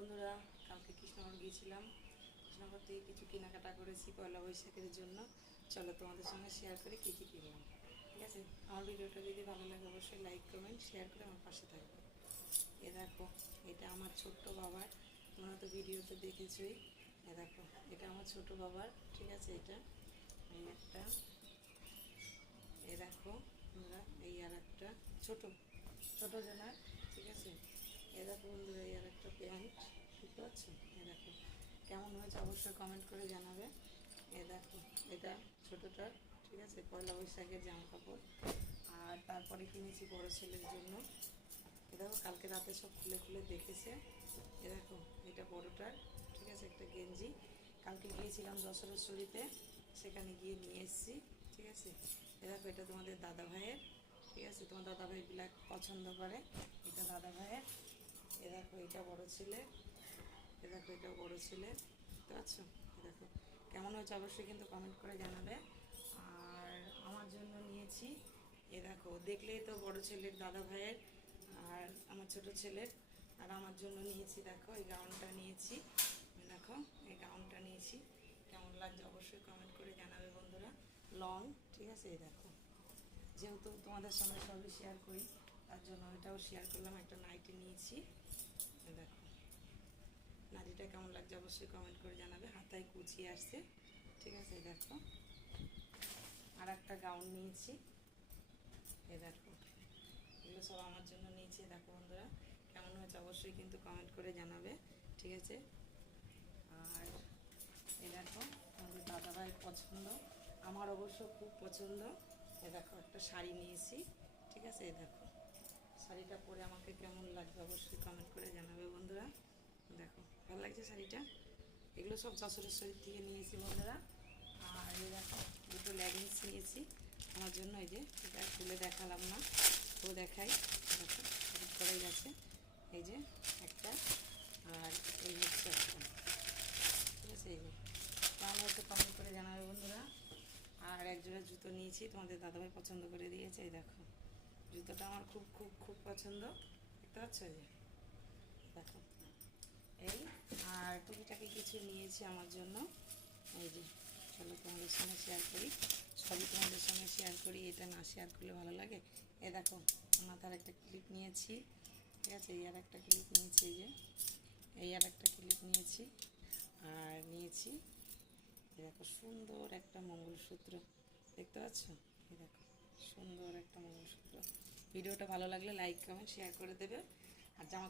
বন্ধুরা, কালকে কৃষ্ণনগর গিয়েছিলাম। কৃষ্ণনগর থেকে কিছু কেনাকাটা করেছি পয়লা বৈশাখের জন্য। চলো তোমাদের সঙ্গে শেয়ার করে কী কী কিনলাম। ঠিক আছে, আমার ভিডিওটা যদি ভালো লাগে অবশ্যই লাইক কমেন্ট শেয়ার করে আমার পাশে থাকবে। এ দেখো, এটা আমার ছোট্ট বাবার, তোমরা তো ভিডিওতে দেখেছই। এ দেখো, এটা আমার ছোট বাবার। ঠিক আছে, এটা এই একটা, এ দেখো বন্ধুরা, এই আর একটা ছোটো ছোটো জনার। ঠিক আছে, এ দেখো বন্ধুরা, এই আর একটা প্যান্ট, বুঝতে পারছো? এ দেখো কেমন হয়েছে অবশ্যই কমেন্ট করে জানাবে। এ দেখো, এটা ছোটোটার। ঠিক আছে, পয়লা বৈশাখের জামা কাপড়। আর তারপরে কিনেছি বড় ছেলের জন্য। এ দেখো, কালকে রাতে সব খুলে খুলে দেখেছে। এ দেখো, এটা বড়টার। ঠিক আছে, একটা গেঞ্জি। কালকে গিয়েছিলাম যশোরেশ্বরীতে, সেখানে গিয়ে নিয়ে এসেছি। ঠিক আছে, এ দেখো, এটা তোমাদের দাদা ভাইয়ের। ঠিক আছে, তোমার দাদা ভাই ব্ল্যাক পছন্দ করে, এটা দাদা ভাইয়ের। এ দেখো, এটা বড় ছেলে। এ দেখো, এটা বড় ছেলে, বুঝতে পারছো? এ দেখো কেমন হয়েছে অবশ্যই কিন্তু কমেন্ট করে জানাবে। আর আমার জন্য নিয়েছি, এ দেখো দেখলেই তো বড় ছেলের দাদা ভাইয়ের, আর আমার ছোট ছেলের। আর আমার জন্য নিয়েছি, দেখো এই গাউনটা নিয়েছি। দেখো এই গাউনটা নিয়েছি, কেমন লাগছে অবশ্যই কমেন্ট করে জানাবে বন্ধুরা। লং, ঠিক আছে। এই দেখো, যেহেতু তোমাদের সঙ্গে সবই শেয়ার করি, তার জন্য এটাও শেয়ার করলাম। একটা নাইটি নিয়েছি, দেখো নাইটিটা কেমন লাগছে অবশ্যই কমেন্ট করে জানাবে। হাতায় কুচি আসছে। ঠিক আছে, দেখো আর একটা গাউন নিয়েছি। এ দেখো, এগুলো সব আমার জন্য নিয়েছি। দেখো বন্ধুরা, কেমন হয়েছে অবশ্যই কিন্তু কমেন্ট করে জানাবে। ঠিক আছে, আর এ দেখো আমাদের দাদাভাইয়ের পছন্দ, আমার অবশ্য খুব পছন্দ। এ দেখো একটা শাড়ি নিয়েছি। ঠিক আছে, এ দেখো শাড়িটা পরে আমাকে কেমন লাগবে অবশ্যই কমেন্ট করে জানাবে বন্ধুরা। দেখো ভালো লাগছে শাড়িটা। এগুলো সব যশোরেশ্বরীর থেকে নিয়েছি বন্ধুরা। আর এই দেখো দুটো লেগিংস নিয়েছি আমার জন্য। এই যে এটা খুলে দেখালাম না, তো দেখাই। দেখো পরে গেছে, এই যে একটা, আর এই হচ্ছে একটা। ঠিক আছে, এই যে কেমন হচ্ছে কমেন্ট করে জানাবে বন্ধুরা। আর এক জোড়া জুতো নিয়েছি, তোমাদের দাদাভাই পছন্দ করে দিয়েছে। এই দেখো জুতোটা আমার খুব খুব খুব পছন্দ, দেখতে পাচ্ছ? এই যে দেখো এই, আর টুকিটাকি কিছু নিয়েছি আমার জন্য। এই যে চলো তোমাদের সঙ্গে শেয়ার করি, সবই তোমাদের সঙ্গে শেয়ার করি, এটা না শেয়ার করলে ভালো লাগে। এ দেখো মাথার একটা ক্লিপ নিয়েছি। ঠিক আছে, এই আর একটা ক্লিপ নিয়েছি, এই যে এই আর একটা ক্লিপ নিয়েছি। আর নিয়েছি এই দেখো সুন্দর একটা মঙ্গলসূত্র, দেখতে পাচ্ছ? এই দেখো সুন্দর একটা মঙ্গলসূত্র। ভিডিওটা ভালো লাগলে লাইক কমেন্ট শেয়ার করে দেবে। আর জামা